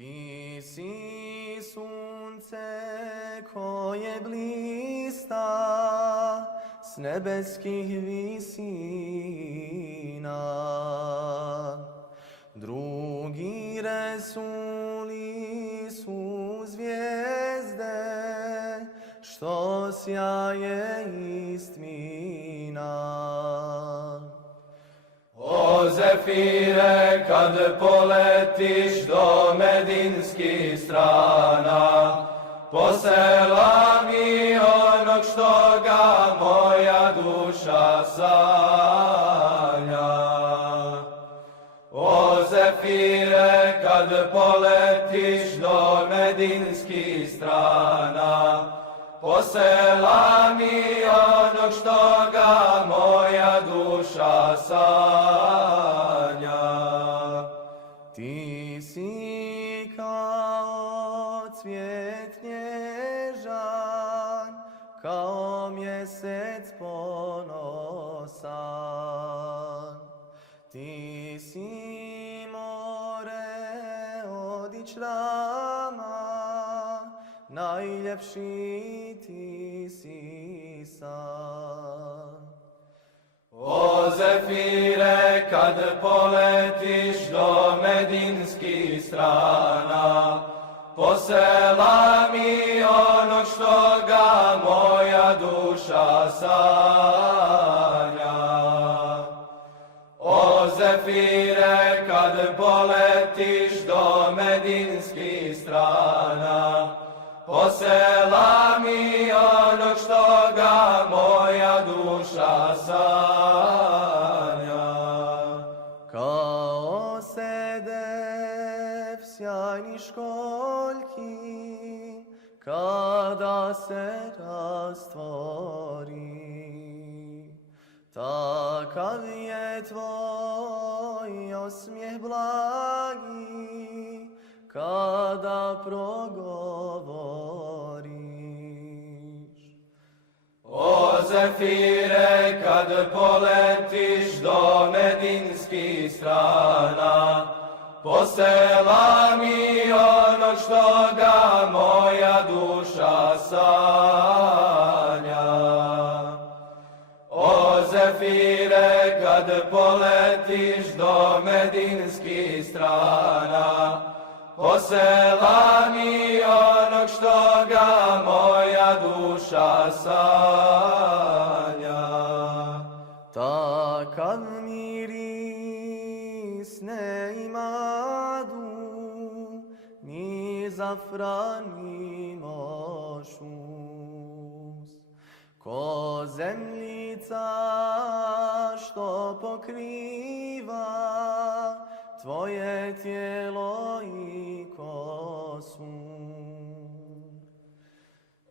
Ti si sunce koje blista s nebeskih visina. Drugi resuli su zvijezde što sjaje istmina. O zefire, kad poletiš do medinskih strana, poselami onog što ga moja duša sanja. O zefire, kad poletiš do medinskih strana, poselami onog što ga moja duša sanja. Ti si kao cvijet nježan, kao mjesec ponosan. Ti si more odičrama, najljepši ti si san. O zefire, kad poletiš do medinskih strana, poselami onog što ga moja duša sanja. O zefire, kad poletiš do medinskih strana, poselami onog što ga moja duša sanja. Kao sedev sjajni školjki, kada se rastvori, takav je tvoj osmijeh blagi, kada progovoriš. O zefire, kad poletiš do medinskih strana, poselami onog što ga moja duša sanja. O zefire, kad poletiš do medinskih strana, poselami onog što ga moja duša sanja. Takav miris ne imadu, ni zafran ni mošus, ko zemljica što pokriva tvoje tijelo i kosu.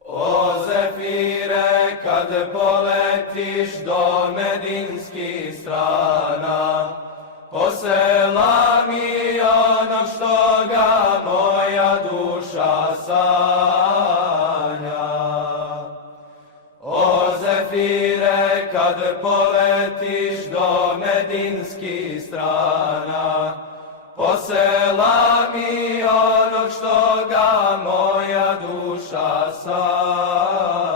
O zefire, kad poletiš do medinskih strana, poselami onog što ga moja duša sanja. O zefire, kad poletiš do medinskih strana, poselami onog što ga moja duša sanja.